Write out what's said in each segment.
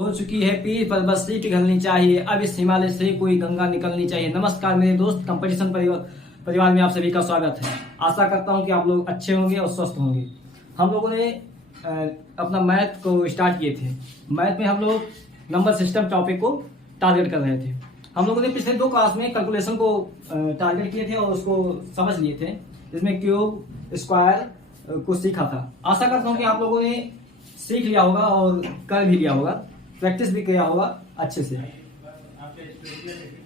हो चुकी है पीर पर बस सीट पिघलनी चाहिए, अब इस हिमालय से कोई गंगा निकलनी चाहिए। नमस्कार मेरे दोस्त, कंपटीशन परिवार में आप सभी का स्वागत है। आशा करता हूं कि आप लोग अच्छे होंगे और स्वस्थ होंगे। हम लोगों ने अपना मैथ को स्टार्ट किए थे। मैथ में हम लोग नंबर सिस्टम टॉपिक को टारगेट कर रहे थे। हम लोगों ने पिछले 2 क्लास में कैलकुलेशन को टारगेट किए थे और उसको समझ लिए थे, जिसमें क्यूब स्क्वायर को सीखा था। आशा करता हूं कि आप लोगों ने सीख लिया होगा और कर भी लिया होगा, प्रैक्टिस भी किया होगा अच्छे से।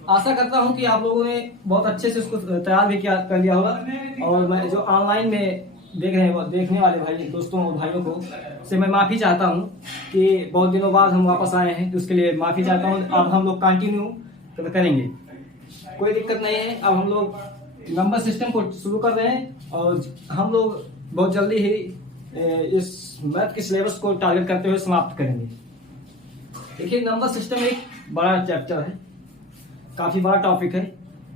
आशा करता हूं कि आप लोगों ने बहुत अच्छे से उसको तैयार भी कर लिया होगा। और मैं जो ऑनलाइन में देखने वाले भाई दोस्तों और भाइयों को से मैं माफ़ी चाहता हूं कि बहुत दिनों बाद हम वापस आए हैं, तो उसके लिए माफ़ी चाहता हूं। अब हम लोग कंटिन्यू करेंगे, कोई दिक्कत नहीं है। अब हम लोग नंबर सिस्टम को शुरू कर रहे हैं और हम लोग बहुत जल्दी ही इस मैथ के सिलेबस को टारगेट करते हुए समाप्त करेंगे। देखिए, नंबर सिस्टम एक बड़ा चैप्टर है, काफी बड़ा टॉपिक है।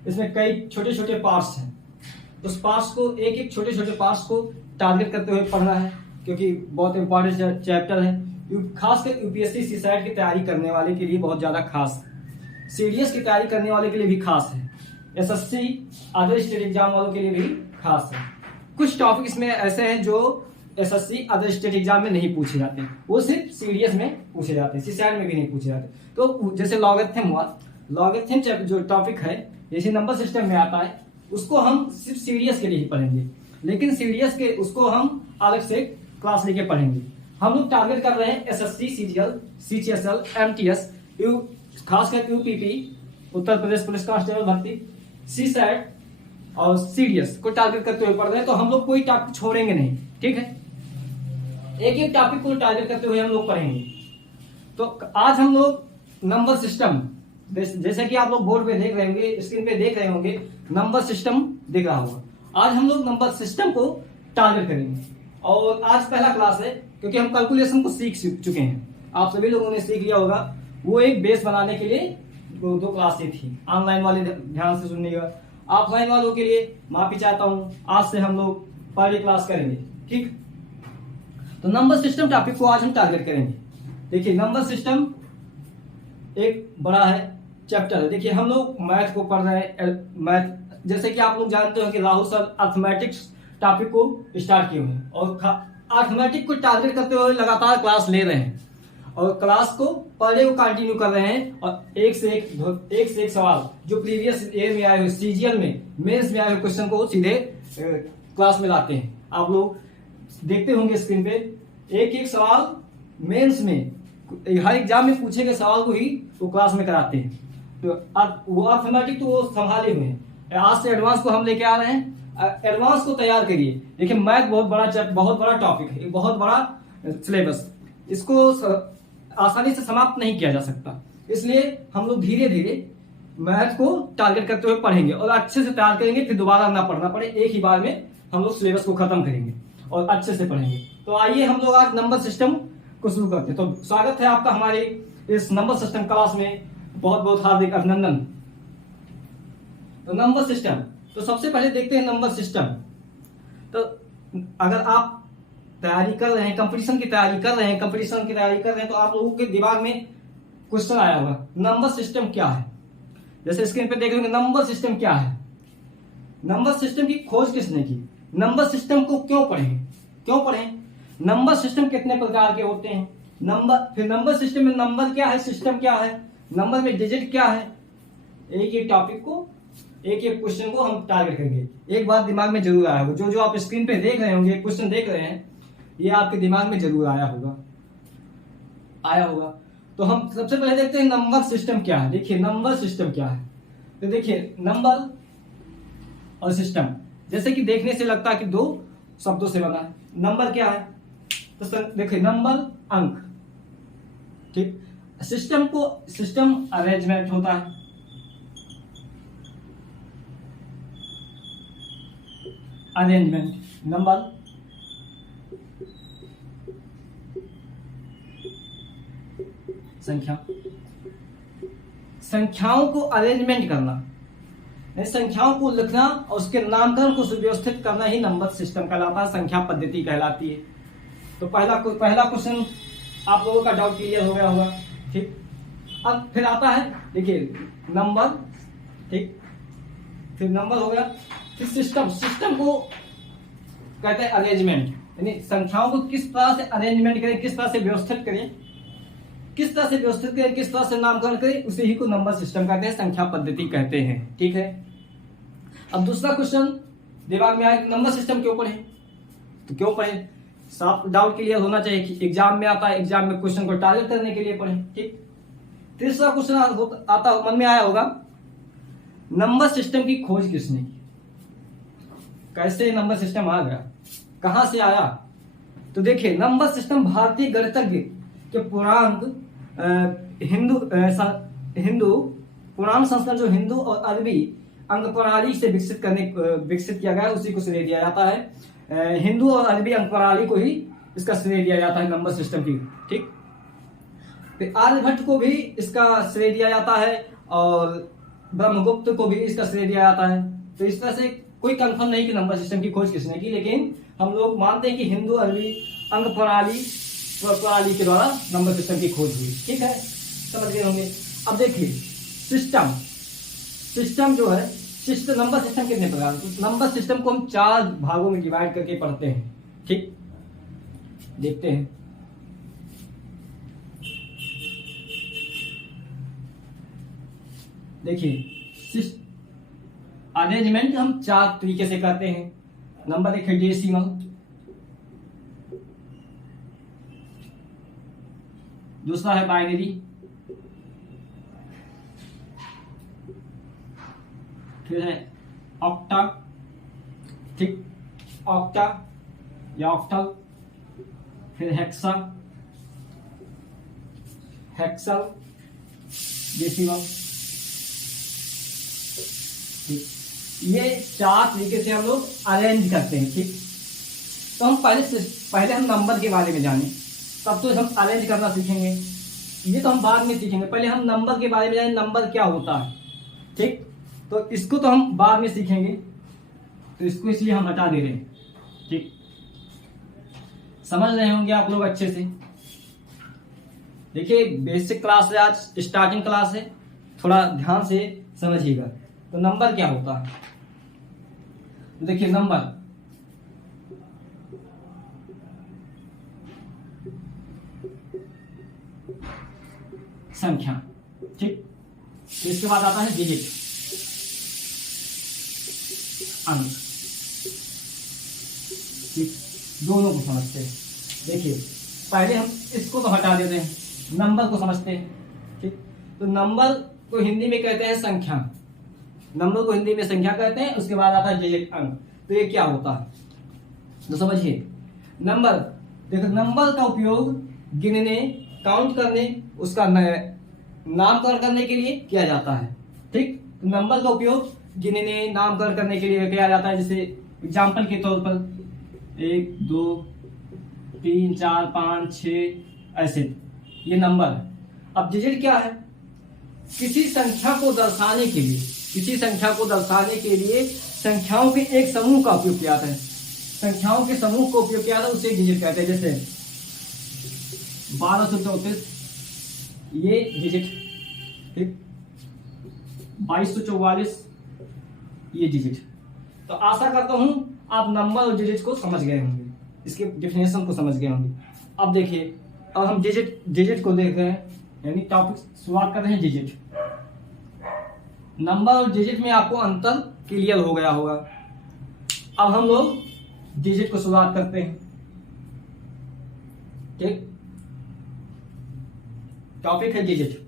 इसमें कई छोटे छोटे पार्ट्स हैं। उस पार्ट्स को एक छोटे छोटे पार्ट्स को टारगेट करते हुए पढ़ना है, क्योंकि बहुत इंपॉर्टेंट चैप्टर है। खासकर यूपीएससी सीसैट की तैयारी करने वाले के लिए बहुत ज्यादा खास है, सीडीएस की तैयारी करने वाले के लिए भी खास है, एसएससी अदर स्टेट एग्जाम वालों के लिए भी खास है। कुछ टॉपिक इसमें ऐसे हैं जो एसएससी अदर स्टेट एग्जाम में नहीं पूछे जाते, वो सिर्फ सीडीएस में पूछे जाते हैं, सीसैट में भी नहीं पूछे जाते। तो जैसे लॉगरिथम हुआ, लॉगरिथम जो टॉपिक है जैसे नंबर सिस्टम में आता है, उसको हम सिर्फ सीडीएस के लिए ही पढ़ेंगे, लेकिन सीडीएस के उसको हम अलग से क्लास लेके पढ़ेंगे। हम लोग टारगेट कर रहे हैं एसएससी, सीजीएल, सीजीएसएल, एमटीएस, खासकर UPP, Uttar Pradesh police constable भर्ती, सीसैट और सीडीएस को टारगेट करते हुए पढ़ रहे हैं। तो हम लोग कोई टॉपिक छोड़ेंगे नहीं, ठीक है। एक टॉपिक को टारगेट करते हुए हम लोग पढ़ेंगे। तो आज हम लोग नंबर सिस्टम, जैसे कि आप लोग बोर्ड पे देख रहे होंगे, स्क्रीन पे देख रहे होंगे, नंबर सिस्टम दिख रहा होगा। आज हम लोग नंबर सिस्टम को टारगेट करेंगे और आज पहला क्लास है, क्योंकि हम कैलकुलेशन को सीख चुके हैं। आप सभी लोगों ने सीख लिया होगा। वो एक बेस बनाने के लिए 2 क्लासें थी। ऑनलाइन वाले ध्यान से सुनिएगा, ऑफलाइन वालों के लिए माफी चाहता हूं। आज से हम लोग पहली क्लास करेंगे, ठीक। तो नंबर सिस्टम टॉपिक को आज हम टारगेट करेंगे। देखिए, नंबर सिस्टम एक बड़ा है चैप्टर है। देखिए, हम लोग मैथ को पढ़ रहे हैं। मैथ जैसे कि आप लोग जानते हो कि राहुल सर अर्थमेटिक्स टॉपिक को स्टार्ट किए हुए हैं और अर्थमेटिक को टारगेट करते हुए लगातार क्लास ले रहे हैं और क्लास को पढ़ने को कंटिन्यू कर रहे हैं। और एक से एक सवाल जो प्रीवियस ईयर में आए हुए, सीजीएल में, मेंस में आए हुए क्वेश्चन को सीधे क्लास में लाते हैं। आप लोग देखते होंगे स्क्रीन पे, एक सवाल मेंस में, हर एग्जाम में पूछे गए सवाल को ही वो क्लास में कराते हैं। तो वो अर्थमेटिक तो वो संभाले हुए हैं। आज से एडवांस को हम लेके आ रहे हैं, एडवांस को तैयार करिए। देखिए, मैथ बहुत बड़ा टॉपिक है, बहुत बड़ा सिलेबस। इसको आसानी से समाप्त नहीं किया जा सकता, इसलिए हम लोग धीरे धीरे मैथ को टारगेट करते हुए पढ़ेंगे और अच्छे से तैयार करेंगे, फिर दोबारा ना पढ़ना पड़े। एक ही बार में हम लोग सिलेबस को खत्म करेंगे और अच्छे से पढ़ेंगे। तो आइए हम लोग आज नंबर सिस्टम को शुरू करते हैं। तो स्वागत है आपका हमारे इस नंबर सिस्टम क्लास में, बहुत बहुत हार्दिक अभिनंदन। तो नंबर सिस्टम, तो सबसे पहले देखते हैं नंबर सिस्टम। तो अगर आप तैयारी कर रहे हैं, कंपटीशन की तैयारी कर रहे हैं, तो आप लोगों के दिमाग में क्वेश्चन आया होगा, नंबर सिस्टम क्या है। जैसे स्क्रीन पे देख रहे होंगे, नंबर सिस्टम क्या है। नंबर सिस्टम की खोज किसने की, नंबर सिस्टम को क्यों पढ़ें, नंबर सिस्टम कितने प्रकार के होते हैं, नंबर सिस्टम में नंबर क्या है, सिस्टम क्या है, नंबर में डिजिट क्या है। एक टॉपिक को, एक क्वेश्चन को हम टारगेट करेंगे। एक बात दिमाग में जरूर आया होगा, जो आप स्क्रीन पे देख रहे होंगे, क्वेश्चन देख रहे हैं, ये आपके दिमाग में जरूर आया होगा। तो हम सबसे पहले देखते हैं नंबर सिस्टम क्या है। देखिए, नंबर सिस्टम क्या है। तो देखिए, नंबर और सिस्टम जैसे कि देखने से लगता है कि 2 शब्दों से बना है। नंबर क्या है, तो देखिए, नंबर अंक, ठीक। सिस्टम अरेंजमेंट होता है, नंबर संख्याओं को अरेंजमेंट करना, संख्याओं को लिखना और उसके नामकरण को सुव्यवस्थित करना ही नंबर सिस्टम कहलाता है, संख्या पद्धति कहलाती है। तो पहला क्वेश्चन आप लोगों का डाउट क्लियर हो गया होगा ठीक। अब फिर आता है, देखिए, नंबर, ठीक, फिर नंबर हो गया, फिर सिस्टम। सिस्टम को कहते हैं अरेंजमेंट, यानी संख्याओं को किस तरह से अरेंजमेंट करें, किस तरह से व्यवस्थित करें, किस तरह से व्यवस्थित करें, किस तरह से नामकरण करें, उसे ही को नंबर सिस्टम कहते हैं, संख्या पद्धति कहते हैं। ठीक है। अब दूसरा क्वेश्चन दिमाग में आया कि नंबर सिस्टम क्यों पढ़े, तो क्यों पढ़े, साफ डाउट क्लियर होना चाहिए कि एग्जाम में आता है, एग्जाम में क्वेश्चन को टारगेट करने के लिए पढ़े। ठीक। तीसरा क्वेश्चन आता मन में आया होगा, नंबर सिस्टम की खोज किसने की, कैसे नंबर सिस्टम आ गया, कहां से आया। तो देखिए, नंबर सिस्टम भारतीय गणितज्ञ के पूर्णांक हिंदू पूर्णांक संस्करण जो हिंदू और अरबी अंक प्रणाली से विकसित किया गया है, उसी को श्रेय दिया जाता है। हिंदू और अरबी अंक प्रणाली को ही इसका श्रेय दिया जाता है नंबर सिस्टम की। ठीक। फिर आर्यभट्ट को भी इसका श्रेय दिया जाता है और ब्रह्मगुप्त को भी इसका श्रेय दिया जाता है। तो इस तरह से कोई कंफर्म नहीं कि नंबर सिस्टम की खोज किसने की, लेकिन हम लोग मानते हैं कि हिंदू अरबी अंक प्रणाली के द्वारा नंबर सिस्टम की खोज हुई। ठीक है, समझ गए होंगे। अब देखिए, सिस्टम जो है, नंबर सिस्टम कितने प्रकार, नंबर सिस्टम को हम 4 भागों में डिवाइड करके पढ़ते हैं। ठीक, देखते हैं। देखिए, अरेंजमेंट हम 4 तरीके से करते हैं। नंबर 1 है डेसिमल, दूसरा है बाइनरी, फिर है ऑक्टा, ठीक, ऑक्टा या ऑक्टल, फिर हेक्सा, हेक्सल, डेसिमल। ये 4 तरीके से हम लोग अरेंज करते हैं। ठीक, तो हम पहले हम नंबर के बारे में जाने, तब तो हम अरेंज करना सीखेंगे, ये तो हम बाद में सीखेंगे। पहले हम नंबर के बारे में जाने, नंबर क्या होता है। ठीक, तो इसको तो हम बाद में सीखेंगे, तो इसको इसलिए हम हटा दे रहे हैं। ठीक, समझ रहे होंगे आप लोग अच्छे से। देखिए, बेसिक क्लास है, आज स्टार्टिंग क्लास है, थोड़ा ध्यान से समझिएगा। तो नंबर क्या होता है, देखिए, नंबर संख्या। ठीक, तो इसके बाद आता है डिजिट, अंक। ठीक, दोनों को समझते हैं। देखिए, पहले हम इसको तो हटा देते हैं, नंबर को समझते हैं। ठीक, तो नंबर को हिंदी में कहते हैं संख्या, नंबर को हिंदी में संख्या कहते हैं। उसके बाद आता है डिजिट, अंक। तो ये क्या होता है, तो समझिए। नंबर, देखो, नंबर का उपयोग गिनने, काउंट करने, उसका नामकरण करने के लिए किया जाता है। ठीक, तो नंबर का उपयोग गिनने, नामकरण करने के लिए किया जाता है। जैसे एग्जाम्पल के तौर पर 1 2 3 4 5 6 ऐसे, ये नंबर है। अब डिजिट क्या है, किसी संख्या को दर्शाने के लिए, संख्याओं के एक समूह का उपयोग किया जाता है। संख्याओं के समूह को उपयोग किया जाता है, उसे डिजिट कहते हैं। जैसे 1234, ये डिजिट। ठीक, 2244, ये डिजिट। तो आशा करता हूं आप नंबर और डिजिट को समझ गए होंगे, इसके डेफिनेशन को समझ गए होंगे। अब देखिए, अब हम डिजिट को देख रहे हैं, यानी टॉपिक शुरुआत कर रहे हैं डिजिट। नंबर और डिजिट में आपको अंतर क्लियर हो गया होगा। अब हम लोग डिजिट को शुरुआत करते हैं। ठीक, टॉपिक है डिजिट।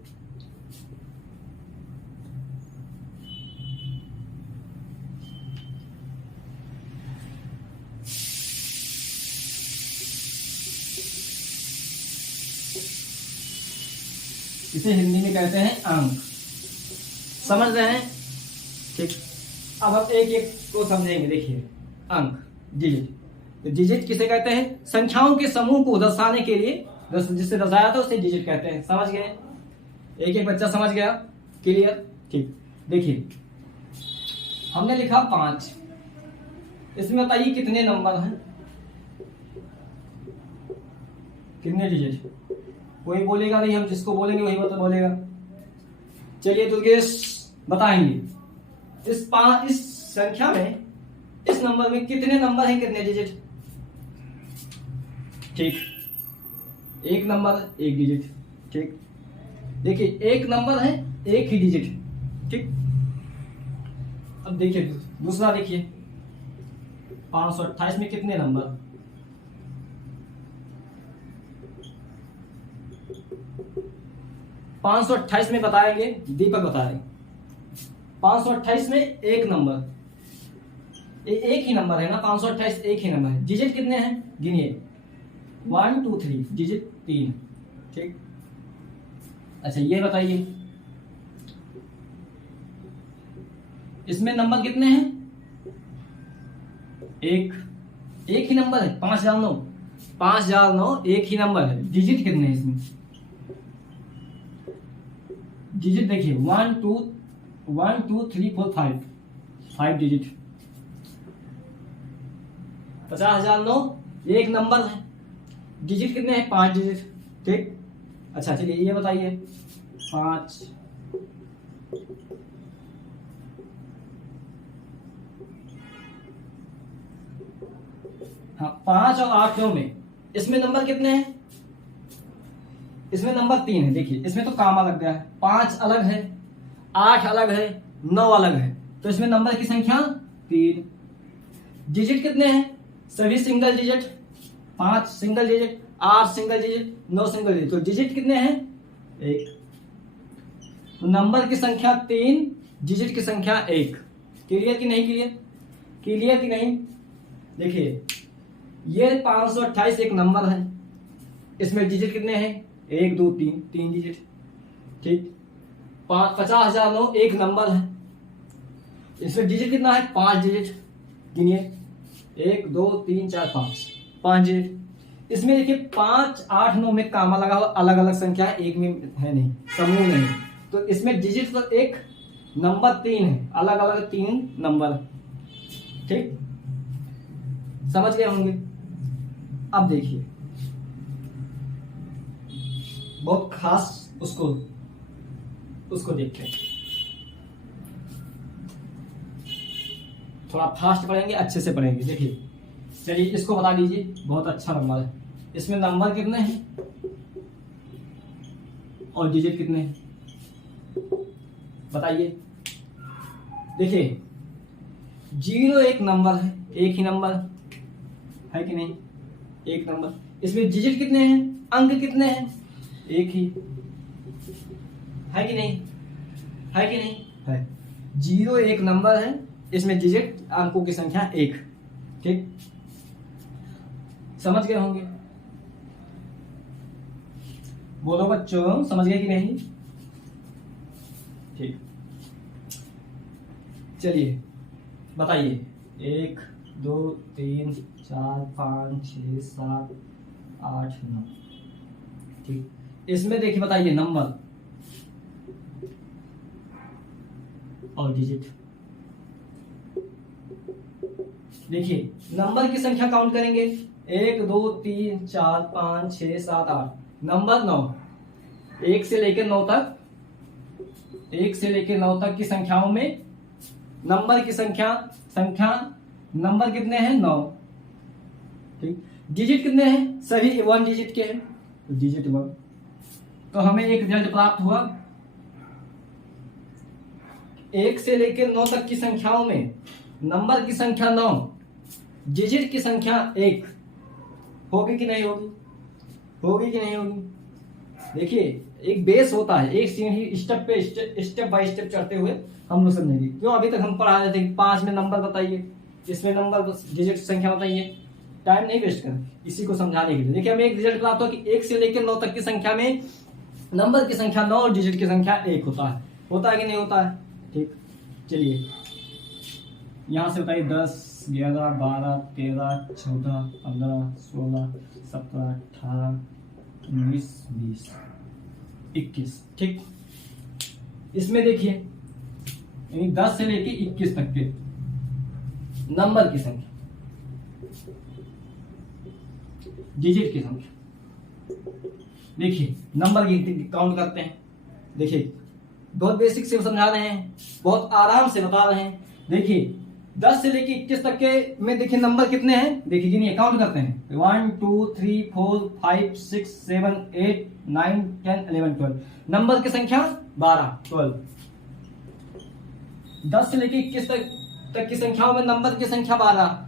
इसे हिंदी में कहते हैं अंक, समझ रहे हैं। ठीक, अब हम एक एक को समझेंगे। देखिए, अंक, डिजिट। तो डिजिट किसे कहते हैं, संख्याओं के समूह को दर्शाने के लिए, जिससे दर्शाया था उसे डिजिट कहते हैं। समझ गए, एक एक बच्चा समझ गया, क्लियर। ठीक, देखिए, हमने लिखा 5, इसमें बताइए कितने नंबर हैं, कितने डिजिट, कोई बोलेगा नहीं, हम जिसको बोलेंगे वही मतलब बोलेगा। चलिए तो गेस बताएंगे इस संख्या में, इस नंबर में कितने नंबर हैं, कितने डिजिट। ठीक, एक नंबर एक डिजिट। ठीक, देखिए एक नंबर है एक ही डिजिट। ठीक, अब देखिए दूसरा, देखिए 528 में कितने नंबर। 528 में बताएंगे, दीपक बताएंगे। 528 में एक नंबर, एक ही नंबर है ना, 528 एक ही नंबर है। डिजिट कितने हैं गिनिए, 1 2 3, डिजिट 3। ठीक, अच्छा ये बताइए इसमें नंबर कितने हैं, एक ही नंबर है। 5009 एक ही नंबर है। डिजिट कितने हैं इसमें, डिजिट देखिए 1 2 3 4 5 डिजिट। 50,009 एक नंबर है, डिजिट कितने हैं, 5 डिजिट। ठीक, अच्छा चलिए ये बताइए 5 हाँ 5 और 8 9 में इसमें नंबर कितने हैं, इसमें नंबर 3 है। देखिए इसमें तो कामा लग गया है, 5 अलग है, 8 अलग है, 9 अलग है, तो इसमें नंबर की संख्या 3। डिजिट कितने हैं, सभी single digit, 5 single digit, 8 single digit, 9 single digit, तो डिजिट कितने हैं, 1। तो नंबर की संख्या 3, डिजिट की संख्या 1। क्लियर कि नहीं, क्लियर कि नहीं। देखिए ये 528 एक नंबर है, इसमें डिजिट कितने हैं, 1 2 3 डिजिट। ठीक, 50,009 एक नंबर है, इसमें डिजिट कितना है, 5 डिजिट। गिनिए 1 2 3 4 5 डिजिट। इसमें देखिए 5 8 9 में कामा लगा हुआ, अलग अलग संख्या है, एक में है नहीं, समूह नहीं, तो इसमें डिजिट तो एक, नंबर 3 है, अलग अलग 3 नंबर। ठीक, समझ गए होंगे। अब देखिए बहुत खास उसको देखते हैं, थोड़ा फास्ट पढ़ेंगे, अच्छे से पढ़ेंगे। देखिए चलिए इसको बता दीजिए, बहुत अच्छा नंबर है। इसमें नंबर कितने हैं और डिजिट कितने हैं, बताइए। देखिए 0 एक नंबर है, एक ही नंबर है कि नहीं, एक नंबर। इसमें डिजिट कितने हैं, अंक कितने हैं, एक ही है कि नहीं, है। 0 एक नंबर है, इसमें डिजिट अंकों की संख्या 1। ठीक, समझ गए होंगे, बोलो बच्चों समझ गए कि नहीं। ठीक, चलिए बताइए 1 2 3 4 5 6 7 8 9। ठीक, इसमें देखिए बताइए नंबर और डिजिट। देखिए नंबर की संख्या काउंट करेंगे, 1 2 3 4 5 6 7 8, नंबर 9, 1 से लेकर 9 तक, 1 से लेकर 9 तक की संख्याओं में नंबर की संख्या नंबर कितने हैं, 9। ठीक, डिजिट कितने हैं, सभी 1 डिजिट के हैं, तो डिजिट 1। तो हमें एक रिजल्ट प्राप्त हुआ, 1 से लेकर 9 तक की संख्याओं में नंबर की संख्या 9, डिजिट की संख्या 1। होगी कि नहीं होगी, होगी कि नहीं होगी। देखिए एक बेस होता है, एक सीढ़ी स्टेप बाय स्टेप चढ़ते हुए हम लोग समझेंगे। क्यों, अभी तक हम पढ़ा रहे थे कि 5 में नंबर बताइए, इसमें नंबर डिजिट संख्या बताइए, टाइम नहीं वेस्ट कर, इसी को समझाने के लिए। देखिए हमें एक रिजल्ट प्राप्त हुआ कि 1 से लेकर 9 तक की संख्या में नंबर की संख्या 9 और डिजिट की संख्या 1 होता है कि नहीं होता है। ठीक, चलिए यहां से बताइए 10 11 12 13 14 15 16 17 18 19 20 21। ठीक, इसमें देखिए यानी 10 से लेके 21 तक के नंबर की संख्या, डिजिट की संख्या। देखिए नंबर गिनती काउंट करते हैं। देखिए बहुत बेसिक से समझा रहे हैं, बहुत आराम से बता रहे हैं। देखिए 10 से लेके 21 तक के में देखिए नंबर कितने हैं, देखिए गिनिए, काउंट करते हैं। 1 2 3 4 5 6 7 8 9 10 11 12 नंबर की संख्या 12। 10 से लेके 21 तक की संख्याओं में नंबर की संख्या 12।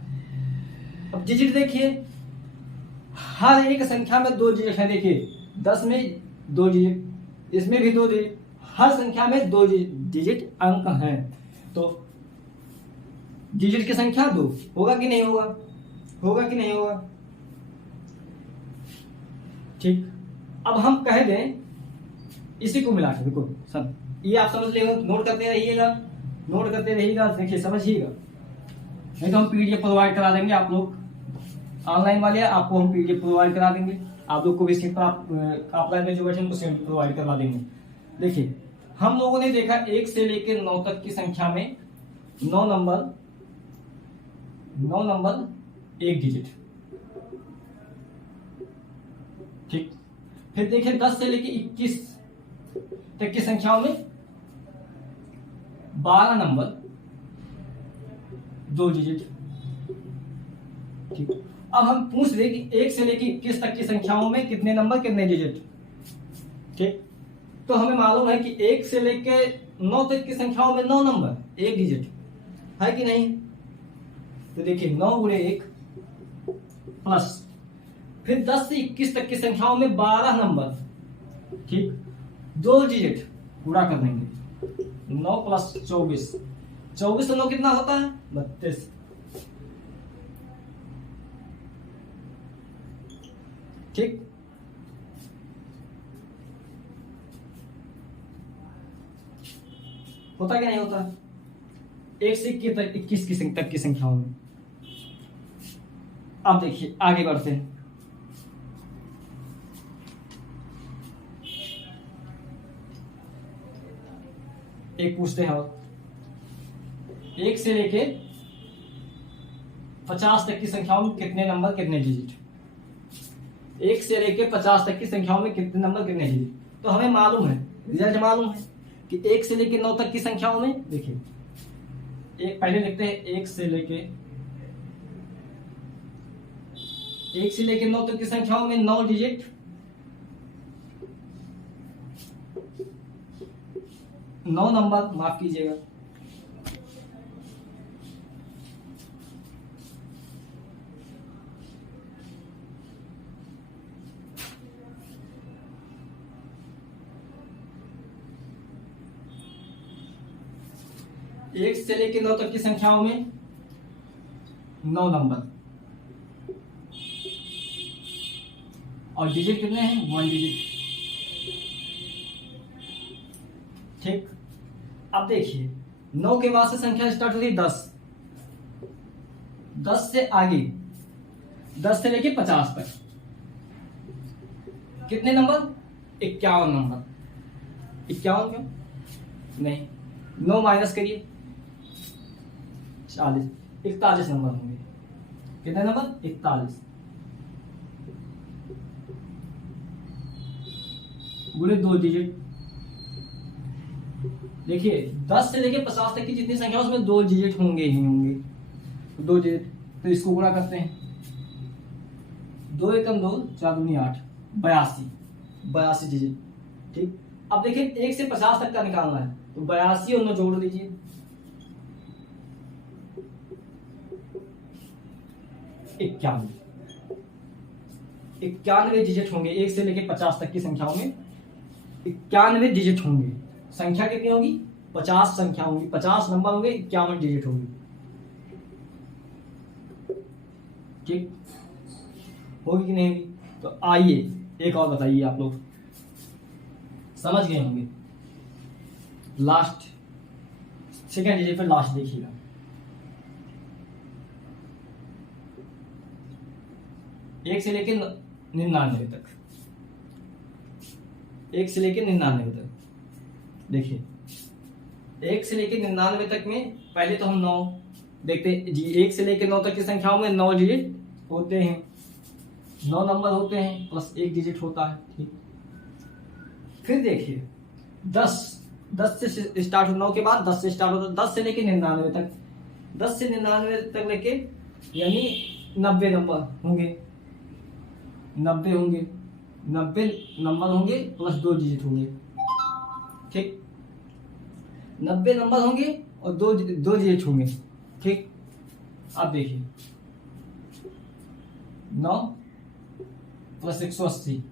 अब डिजिट देखिए, हर एक संख्या में 2 डिजिट है। देखिए 10 में 2 डिजिट, इसमें भी 2 डिजिट, हर संख्या में 2 डिजिट अंक हैं। तो डिजिट की संख्या 2 होगा कि नहीं होगा, होगा कि नहीं होगा। ठीक, अब हम कह दें इसी को मिला के, देखो सब ये आप समझ लेंगे, नोट करते रहिएगा, नोट करते रहिएगा, देखिए समझिएगा। नहीं तो हम पीडीएफ प्रोवाइड करा देंगे, आप लोग ऑनलाइन वाले आपको हम पीडीएफ प्रोवाइड करा देंगे, आप लोग को भी सीट पर ऑफलाइन में जो बैठे उनको सीट प्रोवाइड करवा देंगे। देखिए हम लोगों ने देखा 1 से लेकर 9 तक की संख्या में 9 नंबर 1 डिजिट। ठीक, फिर देखिए 10 से लेकर 21 तक की संख्याओं में 12 नंबर 2 डिजिट। ठीक, अब हम पूछ रहे कि 1 से लेकर 21 तक की संख्याओं में कितने नंबर कितने डिजिट। ठीक, तो हमें मालूम है कि 1 से लेकर 9 तक की संख्याओं में 9 नंबर 1 डिजिट है कि नहीं। तो देखिए 9 गुणे 1 प्लस, फिर 10 से 21 तक की संख्याओं में 12 नंबर, ठीक, 2 डिजिट पूरा कर देंगे। 9 प्लस 24, 24 से 9 कितना होता है 32। ठीक, होता क्या नहीं होता। 1 से 21 तक की संख्याओं में। अब देखिए आगे बढ़ते हैं। एक पूछते हैं और 1 से लेके 50 तक की संख्याओं में कितने नंबर कितने डिजिट। 1 से लेके 50 तक की संख्याओं में कितने नंबर कितने डिजिट। तो हमें मालूम है, रिजल्ट मालूम है कि 1 से लेके 9 तक की संख्याओं में, देखिए एक पहले लिखते हैं 1 से लेके 9 तक की संख्याओं में 9 डिजिट, 9 नंबर, माफ कीजिएगा, एक से लेके 9 तक की संख्याओं में 9 नंबर, और डिजिट कितने हैं 1 डिजिट। ठीक, अब देखिए 9 के बाद से संख्या स्टार्ट होती है 10, 10 से आगे 10 से लेके 50 तक कितने नंबर 51 नंबर। 51 क्यों नहीं, 9 माइनस करिए 40, 41 नंबर होंगे। कितने नंबर 41 गुणे 2 डिजिट। देखिए 10 से लेके 50 तक की जितनी संख्या उसमें 2 डिजिट होंगे ही होंगे, 2 डिजिट। तो इसको गुणा करते हैं, 2 एकम 2, 4 दूनी 8, 82 डिजिट। ठीक, अब देखिए 1 से 50 तक का निकालना है, तो 82 और 9 जोड़ दीजिए, 91 डिजिट होंगे। 1 से लेके 50 तक की संख्याओं में 91 डिजिट होंगे। संख्या कितनी होगी 50 संख्या होंगी, 50 नंबर होंगे, 51 डिजिट होंगी। ठीक, होगी कि नहीं होगी। तो आइए एक और बताइए, आप लोग समझ गए होंगे। लास्ट सेकेंड डिजिट पर लास्ट देखिएगा, 1 से लेके 99 तक, 1 से लेके 99 तक। देखिए 1 से लेके 99 तक में पहले तो हम 9 देखते हैं जी। 1 से लेके 9 तक की संख्याओं में 9 डिजिट होते हैं, 9 नंबर होते हैं, प्लस 1 डिजिट होता है। ठीक, फिर देखिए 10 से स्टार्ट हो, 9 के बाद 10 से स्टार्ट हो, तो 10 से लेके 99 तक, 10 से 99 तक लेके यानी 90 नंबर होंगे, 90 होंगे, 90 नंबर होंगे प्लस 2 डिजिट होंगे। ठीक, 90 नंबर होंगे और दो डिजिट होंगे। ठीक, अब देखिए 9 प्लस 180,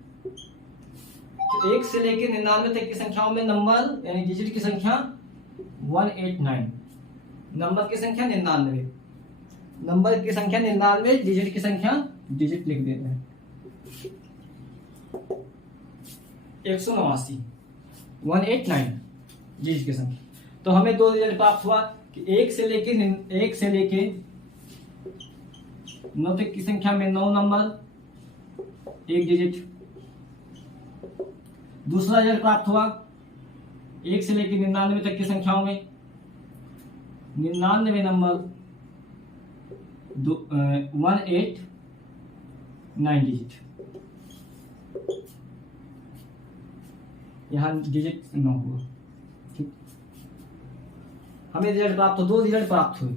तो 1 से लेके 99 तक की संख्याओं में नंबर यानी डिजिट की संख्या 189, नंबर की संख्या 99, नंबर की संख्या 99, डिजिट की संख्या, डिजिट लिख देते हैं 189, 189 डिजिट की संख्या। तो हमें 2 रिजल्ट प्राप्त हुआ कि 1 से लेके 9 तक की संख्या में 9 नंबर 1 डिजिट। दूसरा रिजल्ट प्राप्त हुआ 1 से लेके 99 तक की संख्याओं में 99 नंबर 189 डिजिट, यहां डिजिट 9 हुआ। ठीक, हमें रिजल्ट प्राप्त हो, 2 रिजल्ट प्राप्त हुए,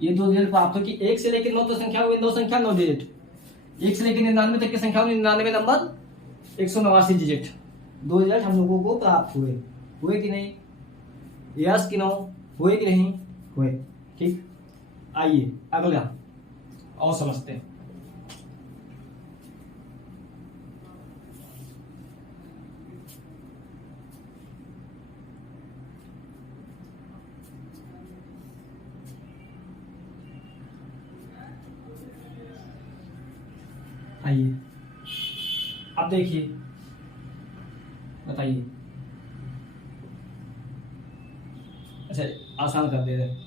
ये 2 रिजल्ट प्राप्त हो कि 1 से लेकर 9 तक संख्या हुई, 9 संख्या 9 डिजिट, 1 से लेकर 99 तक की संख्या हुई 99 नंबर 189 डिजिट। 2 रिजल्ट हम लोगों को प्राप्त हुए कि नहीं, यस कि नो, हुए कि नहीं हुए। ठीक, आइए अगला और समझते हैं। आइए अब देखिए, बताइए, अच्छा आसान कर दे रहे हैं।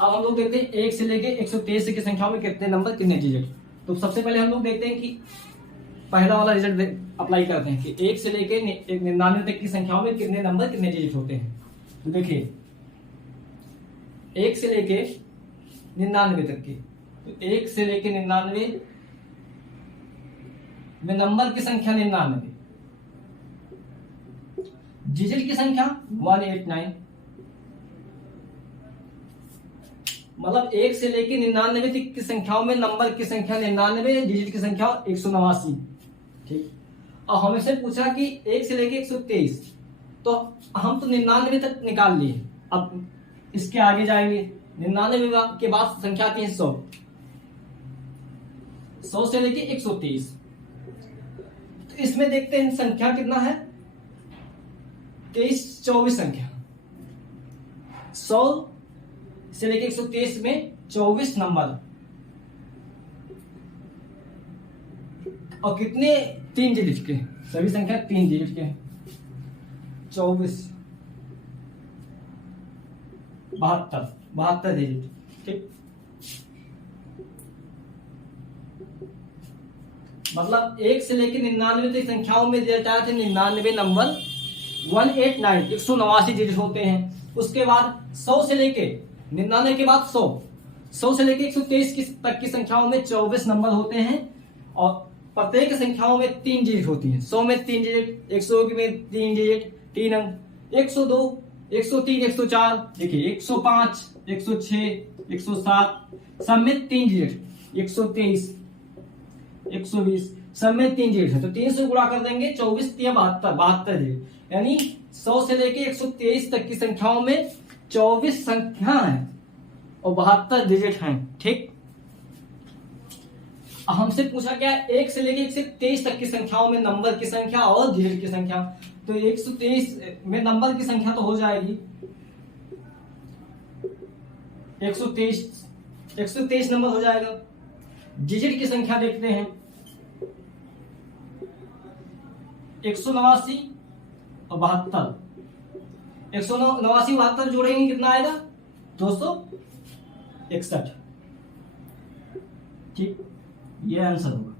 अब हम लोग देखते हैं 1 से लेके 123 की संख्याओं में कितने नंबर कितने डिजिट। तो सबसे पहले हम लोग देखते हैं कि पहला वाला रिजल्ट अप्लाई करते हैं कि 1 से लेके 99 तक की संख्याओं में कितने नंबर कितने डिजिट होते हैं। तो देखिए 1 से लेके 99 तक की, तो 1 से लेके 99 में नंबर की संख्या 99, डिजिट की संख्या 189, मतलब 1 से लेके 99 तक की संख्याओं में नंबर की संख्या 99, डिजिट की संख्या 189। ठीक, और हमें से पूछा कि 1 से लेके 123, तो हम तो 99 तक निकाल लिए। अब इसके आगे जाएंगे, 99 के बाद संख्या आती है 100, 100 से लेके 123। तो इसमें देखते हैं संख्या कितना है, 23 24 संख्या, 100 से लेके 123 में 24 नंबर, और कितने 3 डिजिट के, सभी संख्या 3 डिजिट के, 24 72 डिजिट। ठीक, मतलब 1 से लेके 99 तक संख्याओं में रिजल्ट आया था 99 नंबर 189 189 डिजिट होते हैं। उसके बाद 100 से लेके 99 के बाद 100 से लेके 123 तक की संख्याओं में 24 नंबर होते हैं, और प्रत्येक संख्याओं में 3 डिजिट होती हैं। 100 में 3 डिजिट, 101 में 3 डिजिट 3 अंक, 102 103 104, देखिए 105 106 107 सब में 3 डिजिट, 123 120 सब में 3 डिजिट है। तो 3 से गुणा कर देंगे, 24 3 72 डिजिट, यानी 100 से लेके 123 तक की संख्याओं में 24 संख्या है और 72 डिजिट हैं। ठीक, हमसे पूछा क्या, 1 से लेके 123 तक की संख्याओं में नंबर की संख्या और डिजिट की संख्या। तो 123 में नंबर की संख्या तो हो जाएगी 123 नंबर हो जाएगा। डिजिट की संख्या देखते हैं 189 और 72, 189 72 जोड़ेंगे कितना आएगा? 261। ठीक, ये आंसर होगा।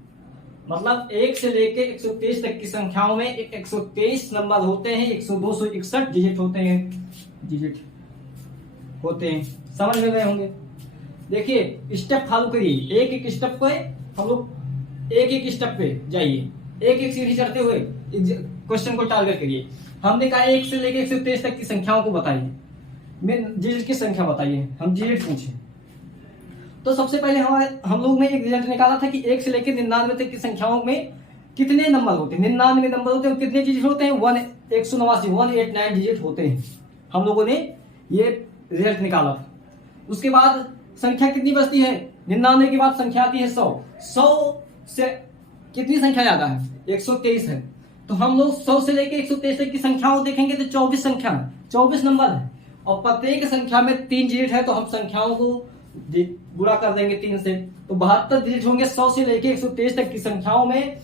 मतलब 1 से लेके 123 तक की संख्याओं में 123 नंबर होते हैं, 261 डिजिट होते हैं। समझ में गए होंगे। देखिए स्टेप फॉलो करिए, एक एक स्टेप पे हम लोग एक स्टेप पे जाइए, एक सीढ़ी चढ़ते हुए क्वेश्चन को टारगेट करिए। हमने कहा 1 से लेके 123 तक की संख्याओं को बताइए, डिजिट की संख्या बताइए, हम डिजिट पूछे। तो सबसे पहले हम लोग ने एक रिजल्ट निकाला था कि 1 से लेकर 99 तक की संख्याओं में कितने नंबर होते हैं, 99 नंबर होते हैं, कितने डिजिट होते हैं? 189 डिजिट होते हैं। हम लोगों ने ये रिजल्ट निकाला था। उसके बाद संख्या कितनी बचती है? 99 के बाद संख्या आती है 100 से कितनी संख्या ज्यादा है? 123 है। तो हम लोग 100 से लेकर 123 तक की संख्याओं देखेंगे तो 24 नंबर है, और प्रत्येक संख्या में 3 डिजिट है, तो हम संख्याओं को गुणा कर देंगे 3 से, तो 72 डिजिट होंगे। 100 से लेके 123 तक की संख्याओं में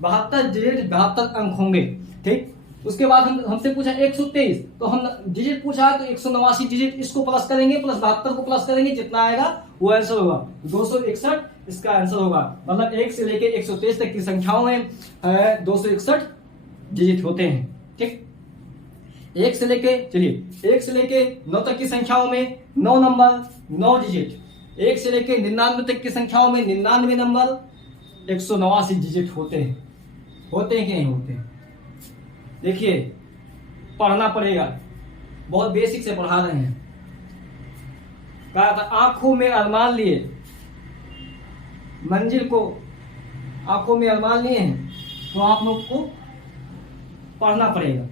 72 डिजिट, 72 अंक होंगे। ठीक, उसके बाद हमसे पूछा 123, तो हम डिजिट पूछा तो 189 डिजिट, इसको प्लस करेंगे, प्लस 72 को प्लस करेंगे, जितना आएगा वो आंसर होगा। 261 इसका आंसर होगा। मतलब 1 से लेके 123 तक की संख्याओं में 261 डिजिट होते हैं। ठीक, 1 से लेके 9 तक की संख्याओं में 9 नंबर, 9 डिजिट। 1 से लेके 99 तक की संख्याओं में 99 नंबर, 189 डिजिट होते हैं कि नहीं होते हैं? देखिए पढ़ना पड़ेगा, बहुत बेसिक से पढ़ा रहे हैं। कहा था आंखों में अरमान लिए, मंजिल को आंखों में अरमान लिए हैं, तो आप लोग को पढ़ना पड़ेगा।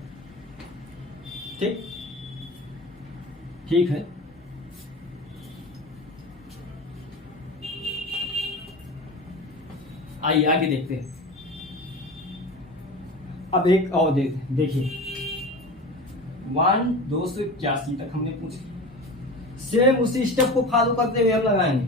ठीक है। आइए आगे देखते हैं। अब एक और देखिए 281 तक हमने पूछा, सेम उसी स्टेप को फॉलो करते हुए हम लगाएंगे।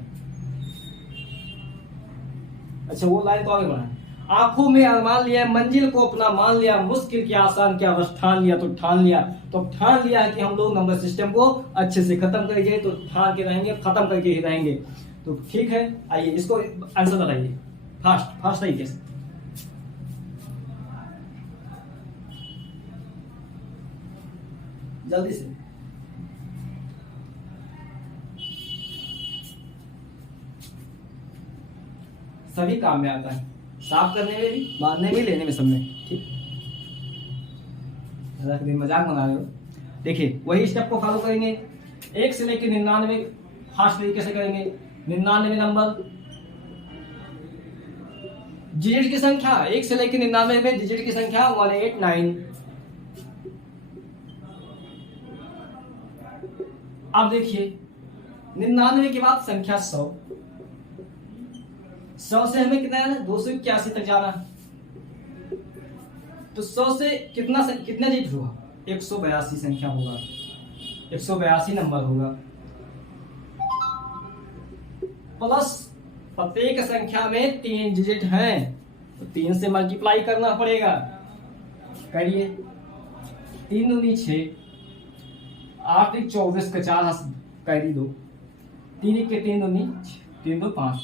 अच्छा, वो लाइन तो आगे बढ़ाएं। आंखों में अरमान लिया, मंजिल को अपना मान लिया, मुश्किल क्या आसान क्या, बस ठान लिया तो ठान लिया। तो ठान लिया है कि हम लोग नंबर सिस्टम को अच्छे से खत्म करेंगे, तो ठान के रहेंगे, खत्म करके ही रहेंगे। तो ठीक है, आइए इसको आंसर बताइए फास्ट तरीके से। जल्दी से। सभी काम में आता है, साफ करने में भी, बांधने में, लेने में, सब में। ठीक, मजाक बना रहे हो। देखिए वही स्टेप को फॉलो करेंगे। 1 से लेकर 99 फास्ट तरीके से करेंगे। 99 नंबर, डिजिट की संख्या 1 से लेकर 99 में डिजिट की संख्या 189। अब देखिए 99 के बाद संख्या 100 से हमें कितना है? 281 तक जाना है। तो 100 से कितना डिजिट होगा? 182 संख्या होगा, 182 नंबर होगा। प्लस प्रत्येक संख्या में 3 डिजिट हैं, तो 3 से मल्टीप्लाई करना पड़ेगा। करिए, 3 दूनी 6, 8 24 का 4 कैरी दो, 3 के 3 दूनी 3 दो 5,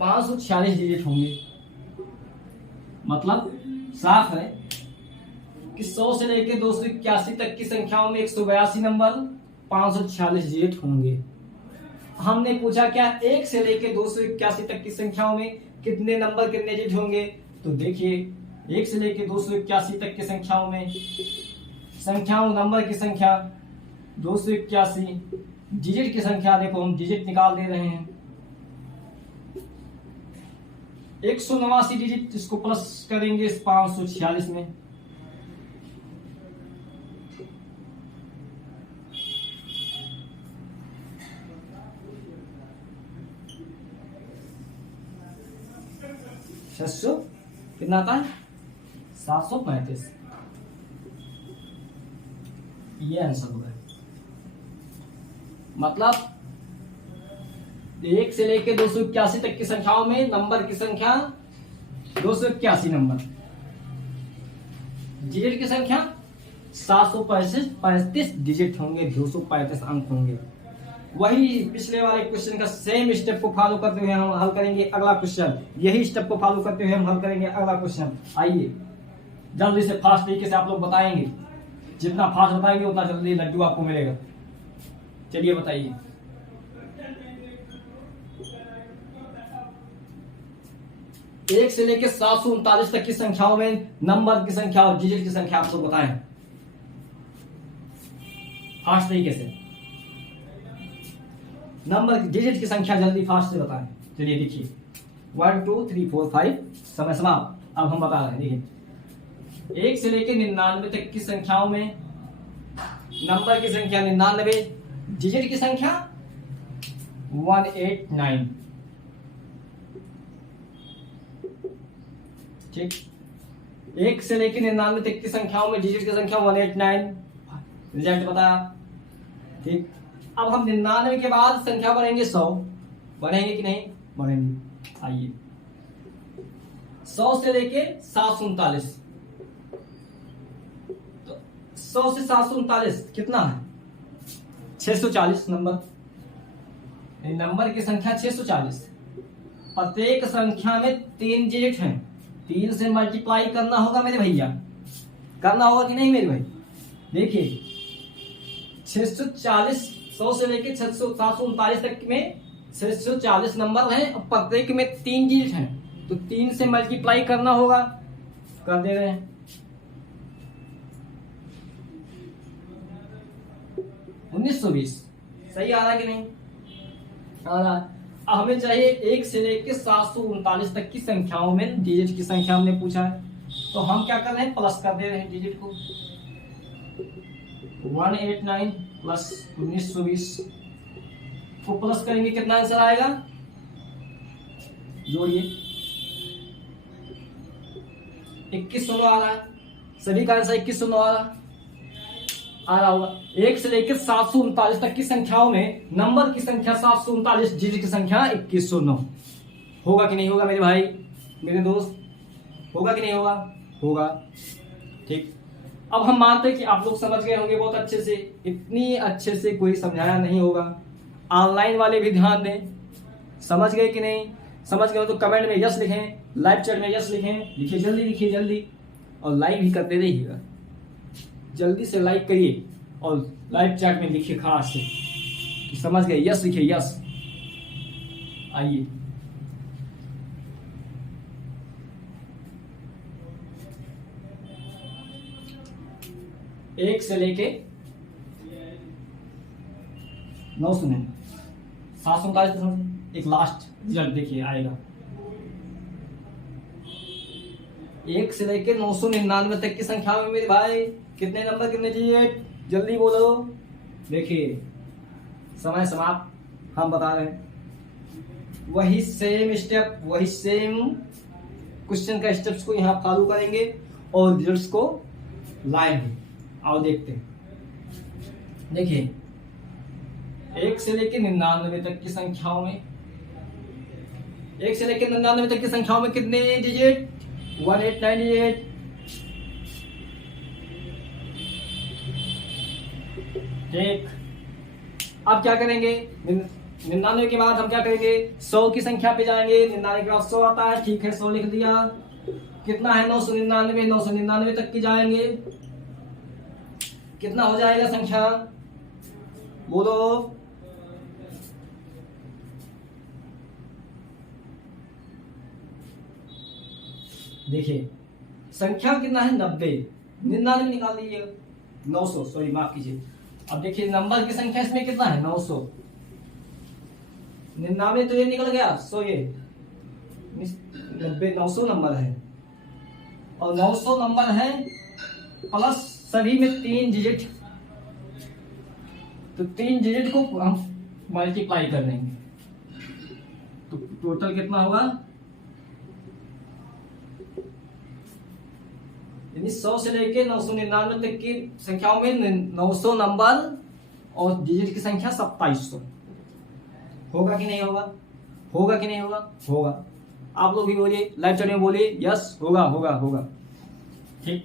546 डिजिट होंगे। मतलब साफ है कि 100 से लेकर 281 तक की संख्याओं में 182 नंबर, 546 डिजिट होंगे। हमने पूछा क्या 1 से लेकर 281 तक की संख्याओं में कितने नंबर, कितने डिजिट होंगे? तो देखिए 1 से लेकर 281 तक की संख्याओं में नंबर की संख्या 281, डिजिट की संख्या देखो हम डिजिट निकाल दे रहे हैं। 189 डिजिट, इसको प्लस करेंगे इस 546 में। कितना आता है? 735। ये आंसर होगा। मतलब 1 से लेकर 281 तक की संख्याओं में नंबर की संख्या 281 नंबर, डिजिट की संख्या 735 डिजिट होंगे, 235 अंक होंगे। वही पिछले वाले क्वेश्चन का सेम स्टेप को फॉलो करते हुए हम हल करेंगे अगला क्वेश्चन। यही स्टेप को फॉलो करते हुए हम हल करेंगे अगला क्वेश्चन। आइए जल्दी से फास्ट तरीके से आप लोग बताएंगे, जितना फास्ट बताएंगे उतना जल्दी लड्डू आपको मिलेगा। चलिए बताइए। एक से लेकर 739 तक की संख्याओं में नंबर की संख्या और डिजिट की संख्या आप लोग बताएं फास्ट तरीके से। नंबर डिजिट की संख्या जल्दी फास्ट से बताएं। चलिए देखिए 1 2 3 4 5 समय समाप्त। अब हम बता रहे हैं, देखिए 1 से लेकर 99 तक की संख्याओं में नंबर की संख्या 99, डिजिट की संख्या 189। ठीक, 1 से लेकर 99 तक की संख्याओं में डिजिट की संख्या 189। रिजल्ट बताया। ठीक, अब हम 99 के बाद संख्या बढ़ेंगे 100। बढ़ेंगे कि नहीं? बढ़ेंगे। आइए 100 से लेके 739, तो 100 से 739 कितना है? 640 नंबर। नंबर की संख्या 640। प्रत्येक संख्या में 3 डिजिट हैं, 3 से मल्टीप्लाई करना होगा मेरे भैया। करना होगा कि नहीं मेरे भाई? देखिए 640, 100 से लेके 739 तक में 640 नंबर हैं और प्रत्येक में 3 डिजिट हैं, तो 3 से मल्टीप्लाई करना होगा। कर दे रहे हैं 1920। सही आ रहा है कि नहीं? आ रहा है। अब हमें चाहिए 1 से लेके 739 तक की संख्याओं में डिजिट की संख्या हमने पूछा है, तो हम क्या कर रहे हैं? प्लस कर दे रहे हैं डिजिट को। 189 प्लस 1920 को प्लस करेंगे, कितना आंसर आएगा? जोड़िए 2100 आ रहा है। सभी का आंसर 2100 आ रहा होगा। 1 से लेकर 739 तक की संख्याओं में नंबर की संख्या 739, डिजिट की संख्या 2109। होगा कि नहीं होगा मेरे भाई, मेरे दोस्त? होगा कि नहीं होगा? होगा। ठीक, अब हम मानते हैं कि आप लोग समझ गए होंगे बहुत अच्छे से। इतनी अच्छे से कोई समझाया नहीं होगा। ऑनलाइन वाले भी ध्यान दें। समझ गए कि नहीं? समझ गए हो तो कमेंट में यस लिखें, लाइव चैट में यस लिखें। लिखिए जल्दी, लिखिए जल्दी, और लाइक भी करते रहिएगा। जल्दी से लाइक करिए और लाइव चैट में लिखिए खास से कि समझ गए। यस लिखिए, यस। आइए एक से लेके 9 सुने 739 एक लास्ट रिजल्ट देखिए आएगा। 1 से लेके 999 तक की संख्या में मेरे भाई कितने नंबर, कितने डिजिट? जल्दी बोलो। देखिए समय समाप्त। हम बता रहे हैं वही सेम स्टेप, वही सेम क्वेश्चन का स्टेप्स को यहाँ फॉलो करेंगे और रिजल्ट्स को लाएंगे। आओ देखते हैं। देखिए 1 से लेकर 99 तक की संख्याओं में, 1 से लेकर 99 तक की संख्याओं में कितने डिजिट? 189 डिजिट। ठीक, अब क्या करेंगे? 99 के बाद हम क्या करेंगे? 100 की संख्या पे जाएंगे। 99 के बाद 100 आता है, ठीक है 100 लिख दिया। कितना है? 999। 999 तक की जाएंगे, कितना हो जाएगा संख्या? बोलो। देखिए संख्या कितना है? 90। 99 निकाल लीजिएगा। 900, सॉरी माफ कीजिए। अब देखिए नंबर की संख्या इसमें कितना है? 900। 99 तो ये निकल गया, 100 ये 90, 900 नंबर है और 900 नंबर है प्लस सभी में 3 डिजिट, तो 3 डिजिट को हम मल्टीप्लाई कर देंगे तो टोटल कितना होगा? यानी 100 से लेके 999 तक की संख्याओं में 900 नंबर और डिजिट की संख्या 2700। होगा कि नहीं होगा? होगा कि नहीं होगा? होगा। आप लोग भी बोलिए, लाइव चैट में बोलिए यस, होगा होगा होगा। ठीक,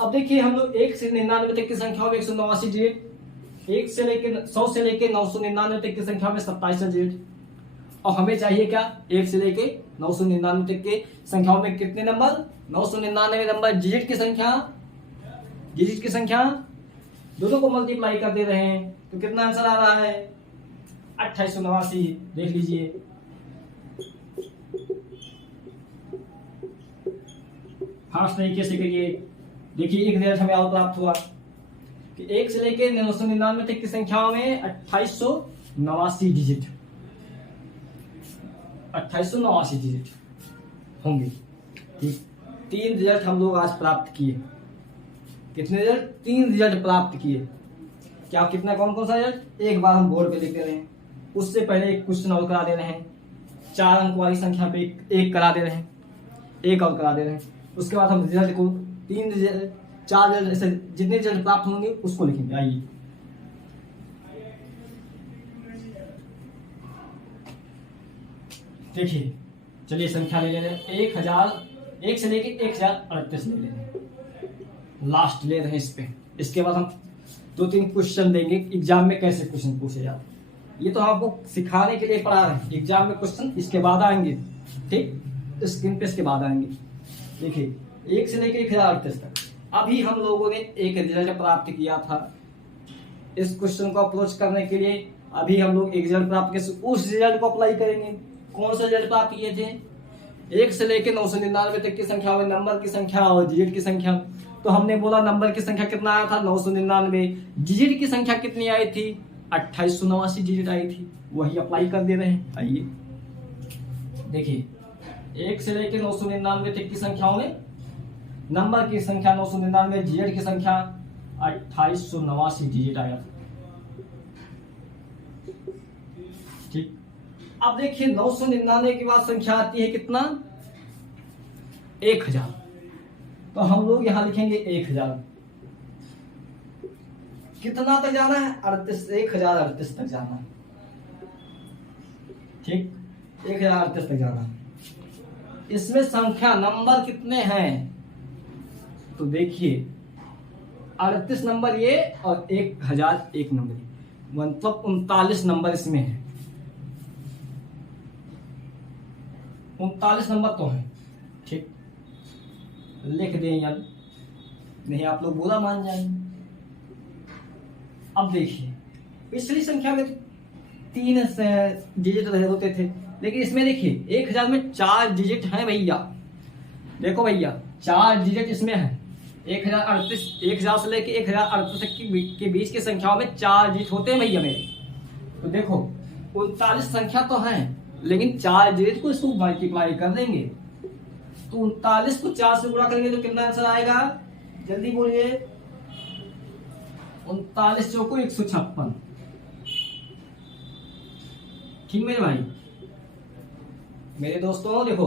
अब देखिए हम लोग 1 से 99 तक की संख्याओं में 189 डिजिट, 1 से लेके 100 से लेके 999 तक की संख्या में 27 डिजिट। और हमें चाहिए क्या, 1 से लेके 999 तक के संख्याओं में कितने नंबर, 999 नंबर डिजिट की संख्या, दोनों को मल्टीप्लाई कर दे रहे हैं तो कितना आंसर आ रहा है 2889। देख लीजिए, फास्ट तरीके से करिए। देखिए एक रिजल्ट हमें और प्राप्त हुआ कि 1 से लेके 999 तक की संख्याओं में 2889 डिजिट, 2889 डिजिट होंगे। ठीक, 3 रिजल्ट हम लोग आज प्राप्त किए। कितने रिजल्ट, 3 रिजल्ट प्राप्त किए। क्या कितना, कौन कौन सा रिजल्ट, एक बार हम बोर्ड पे लिख दे रहे हैं, उससे पहले एक क्वेश्चन और करा दे रहे हैं, 4 अंक वाली संख्या पे एक करा दे रहे हैं, एक और करा दे रहे हैं। उसके बाद हम रिजल्ट को 3 रिजल्ट, 4 रिजल्ट, ऐसे जितने रिजल्ट प्राप्त होंगे उसको लिखेंगे। आइए देखिए, चलिए संख्या ले रहे हैं 1 से लेके 1038 ले रहे हैं, लास्ट ले रहे हैं इस पे। इसके बाद हम 2-3 क्वेश्चन देंगे एग्जाम में कैसे क्वेश्चन पूछे जाते, ये तो आपको सिखाने के लिए पढ़ा रहे हैं। एग्जाम में क्वेश्चन इसके बाद आएंगे, ठीक, स्क्रीन पे इसके बाद आएंगे। देखिए 1 से लेके 1038 तक अभी हम लोगों ने एक रिजल्ट प्राप्त किया था। इस क्वेश्चन को अप्रोच करने के लिए अभी हम लोग एक रिजल्ट प्राप्त किए, उस रिजल्ट को अप्लाई करेंगे। कौन सा रिजल्ट प्राप्त किए थे, 1 से लेके 999 तक की संख्या में नंबर की संख्या और डिजिट की संख्या। तो हमने बोला नंबर की संख्या कितना आया था 999, डिजिट की संख्या कितनी आई थी 2889 डिजिट आई थी, वही अप्लाई कर दे रहे हैं। आइए देखिए, 1 से लेके 999 तक की संख्याओं में नंबर की संख्या 999, डिजिट की संख्या 2889 डिजिट आया था। ठीक, अब देखिए 999 के बाद संख्या आती है कितना, 1000। तो हम लोग यहां लिखेंगे 1000। कितना तक जाना है, 1038 तक जाना है। ठीक, 1038 तक जाना है। इसमें संख्या नंबर कितने हैं, तो देखिए 38 नंबर ये और 1000 एक नंबर, मतलब 39 नंबर इसमें है। 39 नंबर तो है। ठीक, लिख दें यार, नहीं आप लोग बुरा मान जाएंगे। अब देखिए पिछली संख्या में 3 डिजिट होते थे, लेकिन इसमें देखिए 1000 में 4 डिजिट हैं भैया। देखो भैया 4 डिजिट इसमें है। 1000 से लेके 1038 तक के बीच की संख्याओं में 4 डिजिट होते हैं भैया मेरे। तो देखो 39 संख्या तो है, लेकिन 4 डिजिट को इसको मल्टीप्लाई कर देंगे तो 39 को 4 से गुणा करेंगे तो कितना आंसर आएगा, जल्दी बोलिए। 39 चौको 156। ठीक मेरे भाई, मेरे दोस्तों देखो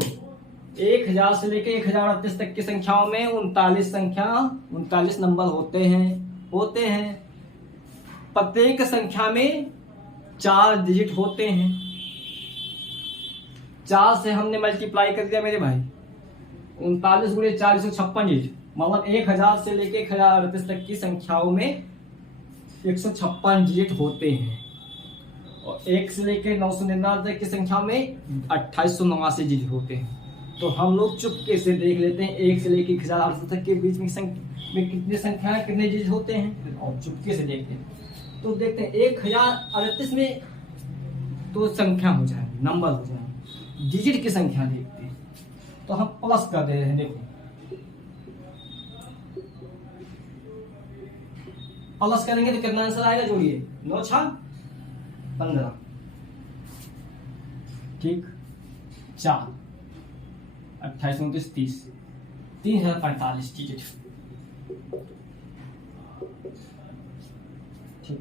1000 से लेके 1038 तक की संख्याओं में 39 नंबर होते हैं। प्रत्येक संख्या में 4 डिजिट होते हैं। 4 से हमने मल्टीप्लाई कर दिया मेरे भाई, 39 गुणे 4 156 डिजिट, मतलब 1000 से लेके 1038 तक की संख्याओं में 156 डिजिट होते हैं। और 1 से लेके 999 तक की संख्या में 2889 डिजिट होते हैं। तो हम लोग चुपके से देख लेते हैं 1 से लेके 1038 तक के बीच में कितनी संख्या है, कितने डिजिट होते हैं, और चुपके से देखते हैं। तो देखते हैं 1038 में तो संख्या हो जाएगी, नंबर हो जाएगी, डिजिट की संख्या देखते हैं। तो हम प्लस कर दे रहे हैं, देखो प्लस करेंगे तो कितना आंसर आएगा, जोड़िए 9 6 15। ठीक, 4 28 29 30, 3045 डिजिट। ठीक,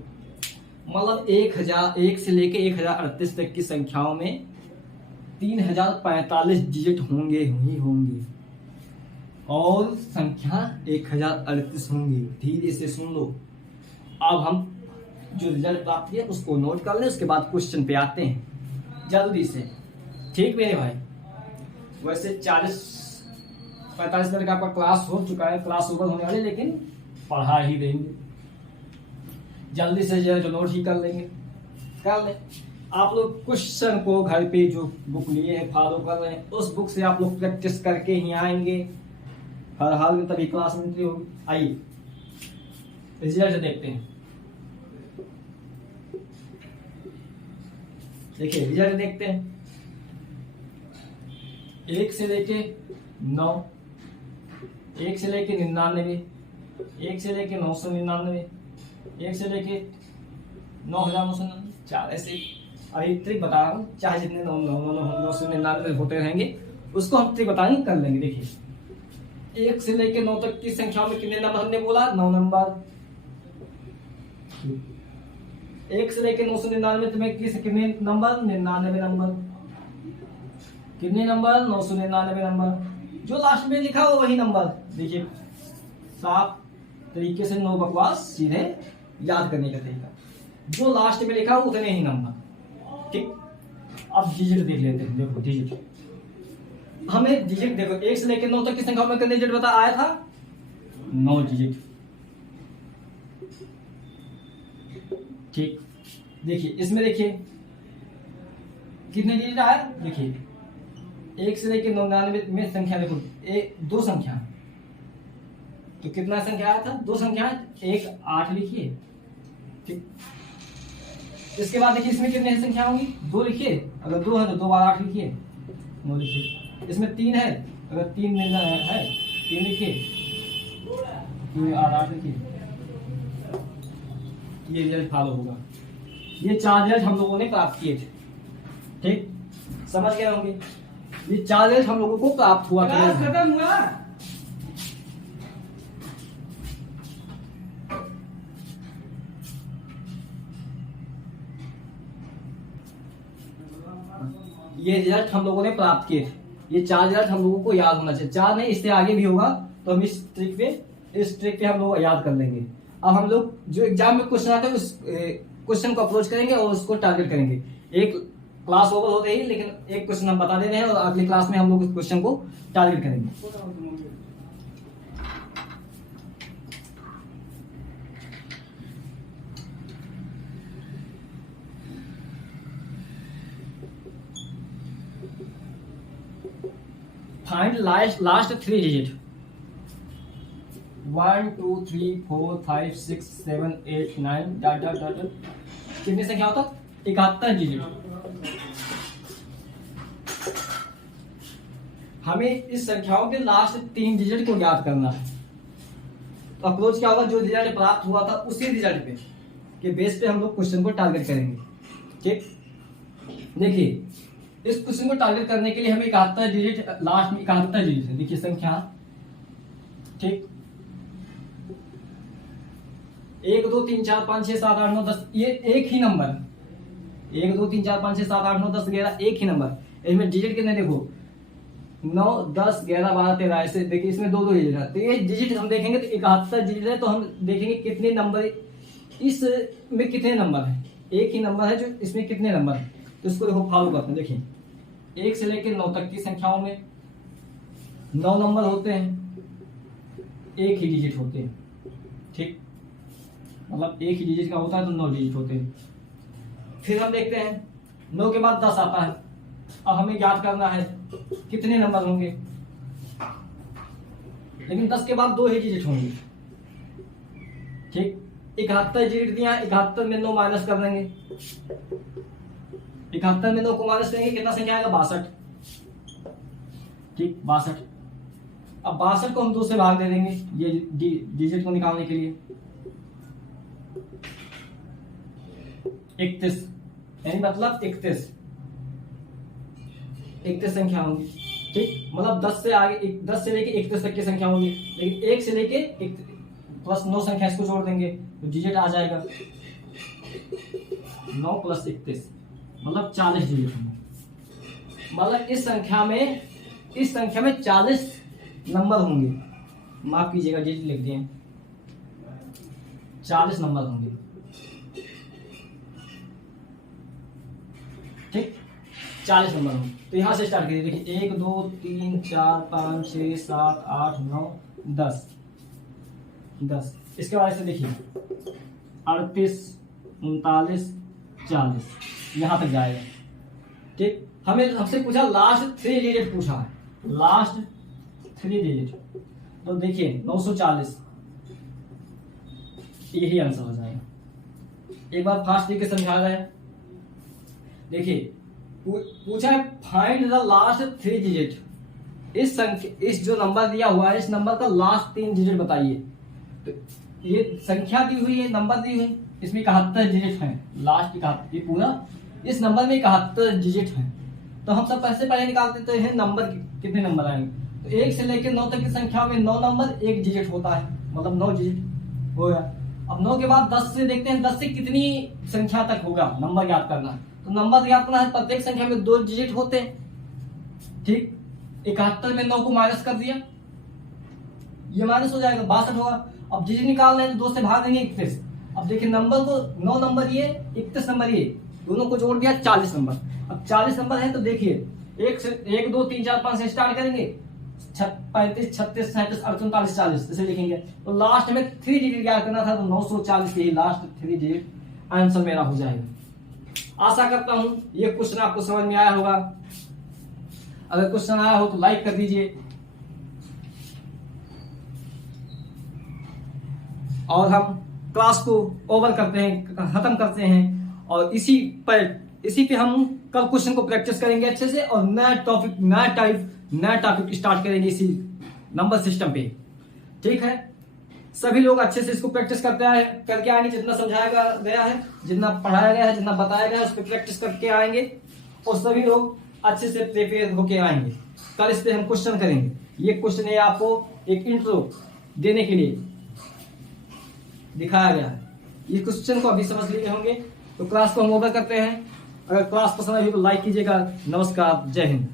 मतलब 1 से लेके 1038 तक की संख्याओं में 3045 डिजिट होंगे ही होंगे, और संख्या 1038 होंगी। धीरे से सुन लो। अब हम जो रिजल्ट प्राप्त किया उसको नोट कर लें, उसके बाद क्वेश्चन पे आते हैं जल्दी से। ठीक मेरे भाई, वैसे 40 45 मिनट का आपका क्लास हो चुका है, क्लास ओवर होने वाली, लेकिन पढ़ा ही देंगे। जल्दी से जो नोट ही कर लेंगे, कर लें। आप लोग क्वेश्चन को घर पे जो बुक लिए हैं फॉलो कर रहे हैं, उस बुक से आप लोग प्रैक्टिस करके ही आएंगे, हर हाल में तभी क्लास मिलती होगी। आइए रिजल्ट देखते हैं। देखिए रिजल्ट देखते हैं। 1 से लेके 9, 1 से लेके 99, 1 से लेके 999, 1 से लेके 9999, 4 ऐसे। अभी ट्रिक बता रहा हूँ, चाहे जितने 999 होते रहेंगे उसको हम ट्रिक बताएंगे, कर लेंगे। देखिए 1 से लेके 9 तक की संख्या में कितने नंबर हमने बोला? 9 नंबर। 1 से लेके 999 में कितने नंबर? 99 नंबर। कितने नंबर? 999 नंबर। जो लास्ट में लिखा हो वही नंबर। देखिए साफ तरीके से, नो बकवास, सीधे याद करने का तरीका। जो लास्ट में लिखा हो उतने ही नंबर, ठीक। अब डिजिट देख लेते हैं। देखो डिजिट, हमें डिजिट देखो 1 से लेकर 9 तक की संख्या में कितने डिजिट बता आया था? 9 डिजिट, ठीक। देखिए इसमें देखिए कितने डिजिट आया। देखिए 1 से लेकर 99 में संख्या देखो, दो संख्या, तो कितना संख्या आया था? 2 संख्या, 1 8 लिखिए, ठीक। इसके बाद देखिए इसमें कितने संख्या होंगी? 2 लिखिए, अगर 2 है तो 2 बार 8 लिखिए, 9 लिखिए। इसमें 3 है, अगर 3 है 3 लिखिए, 3 और 8 लिखिए। ये रिजल्ट फॉलो होगा। ये 4 रिजल्ट हम लोगों ने प्राप्त किए थे, ठीक, समझ गए होंगे। ये 4 रिजल्ट हम लोगों को प्राप्त हुआ था। खत्म हुआ। ये रिजल्ट हम लोगों ने प्राप्त किए थे। ये 4 रिजल्ट हम लोगों को याद होना चाहिए। 4 नहीं, इससे आगे भी होगा, तो हम इस ट्रिक पे हम लोग याद कर लेंगे। अब हम लोग जो एग्जाम में क्वेश्चन आते हैं उस क्वेश्चन को अप्रोच करेंगे और उसको टारगेट करेंगे। एक क्लास ओवर होते ही लेकिन एक क्वेश्चन हम बता दे रहे हैं और अगली क्लास में हम लोग उस क्वेश्चन को टारगेट करेंगे। Find last 3 digit. 1 2 3 4 5 6 7 8 9 dot dot dot. कितनी संख्या होता? 71 डिजिट। हमें इस संख्याओं के लास्ट 3 डिजिट को याद करना है। तो अप्रोच क्या होगा? जो रिजल्ट प्राप्त हुआ था उसी रिजल्ट पे के बेस पे हम लोग क्वेश्चन को टारगेट करेंगे, ठीक। देखिए इस क्वेश्चन को टारगेट करने के लिए हमें 71 डिजिट, लास्ट में 71 डिजिट है। देखिए संख्या, ठीक। 1 2 3 4 5 6 7 8 9 10, ये एक ही नंबर है। 1 2 3 4 5 6 7 8 9 10 11, एक ही नंबर। इसमें डिजिट कितने देखो? 9 10 11 12 13, ऐसे देखिए इसमें 2 2 डिजिट है। तो ये डिजिट हम देखेंगे तो 71 डिजिट है, तो हम देखेंगे कितने नंबर इसमें, कितने नंबर है। एक ही नंबर है, जो इसमें कितने नंबर है, तो इसको देखो फॉलो करते हैं। देखिए 1 से लेकर 9 तक की संख्याओं में 9 नंबर होते हैं, एक ही डिजिट होते हैं, ठीक। मतलब एक ही डिजिट का होता है तो 9 डिजिट होते हैं। फिर हम देखते हैं 9 के बाद 10 आता है। अब हमें याद करना है कितने नंबर होंगे, लेकिन 10 के बाद 2 ही डिजिट होंगे, ठीक। 71 डिजिट दिया, 71 में 9 माइनस कर देंगे। 71 में 9 को माइनस करेंगे, कितना संख्या आएगा? 62, ठीक, 62। अब 62 को हम 2 से भाग दे देंगे ये डिजिट को निकालने के लिए। 31, यानी मतलब 31 संख्या होंगी, ठीक। मतलब 10 से आगे 10 से लेके 31 तक की संख्या होंगी, लेकिन 1 से लेके प्लस 9 संख्या इसको जोड़ देंगे तो डिजिट आ जाएगा 9 + 31, मतलब 40 डिजिट होंगे। मतलब इस संख्या में 40 नंबर होंगे। माफ कीजिएगा, डिजिट लिख दिए, 40 नंबर होंगे, ठीक। 40 नंबर होंगे। तो यहाँ से स्टार्ट करिए, देखिए 1 2 3 4 5 6 7 8 9 10 10। इसके बाद से देखिए 38 39 40 यहाँ तक जाएगा। ठीक, हमें हमसे पूछा लास्ट 3 डिजिट पूछा है, लास्ट 3 डिजिट, तो देखिए 940 यही आंसर हो जाएगा। एक बार फास्ट तरीके से समझा रहे हैं। देखिए पूछा है फाइंड द लास्ट 3 डिजिट, इस संख्या, इस जो नंबर दिया हुआ है इस नंबर का लास्ट 3 डिजिट बताइए। तो ये संख्या दी हुई है, नंबर दी हुई, इसमें 71 डिजिट हैं, लास्ट 71, ये पूरा इस नंबर में 71 डिजिट हैं। तो हम सब पैसे पहले निकाल देते हैं नंबर कितने नंबर आएंगे। तो 1 से लेकर 9 तक की संख्या में 9 नंबर 1 डिजिट होता है, मतलब 9 डिजिट हो गया। अब 9 के बाद 10 से देखते हैं 10 से कितनी संख्या तक होगा, नंबर याद करना है। तो नंबर याद करना है, प्रत्येक संख्या में 2 डिजिट होते हैं। ठीक, 71 में 9 को माइनस कर दिया, ये माइनस हो जाएगा, 62 होगा। अब डिजिट निकालना है तो 2 से भाग देंगे 31। अब देखिए नंबर को 9 नंबर ये 31 नंबर ये दोनों को जोड़ दिया 40 नंबर। अब 40 नंबर है तो देखिए 1 2 3 4 5 से स्टार्ट करेंगे, 35 36 37 38 40 ऐसे लिखेंगे। तो लास्ट में 3 डिजिट याद करना था, तो 940 यही लास्ट 3 डिजिट आंसर मेरा हो जाएगा। आशा करता हूं ये क्वेश्चन आपको समझ में आया होगा। अगर क्वेश्चन आया हो तो लाइक कर दीजिए, और हम क्लास को ओवर करते हैं, खत्म करते हैं। और इसी पे हम कल क्वेश्चन को प्रैक्टिस करेंगे अच्छे से, और नया टॉपिक नया टॉपिक स्टार्ट करेंगे इसी नंबर सिस्टम पे। ठीक है, सभी लोग अच्छे से इसको प्रैक्टिस करके आएंगे। जितना समझाया गया है, जितना पढ़ाया गया है, जितना बताया गया है, उस पर प्रैक्टिस करके आएंगे, और सभी लोग अच्छे से प्रिपेयर होके आएंगे। कल इस पे हम क्वेश्चन करेंगे। ये क्वेश्चन है आपको एक इंट्रो देने के लिए दिखाया गया है। ये क्वेश्चन को अभी समझ लिए होंगे। तो क्लास को हम ओवर करते हैं। अगर क्लास पसंद आई तो लाइक कीजिएगा। नमस्कार, जय हिंद।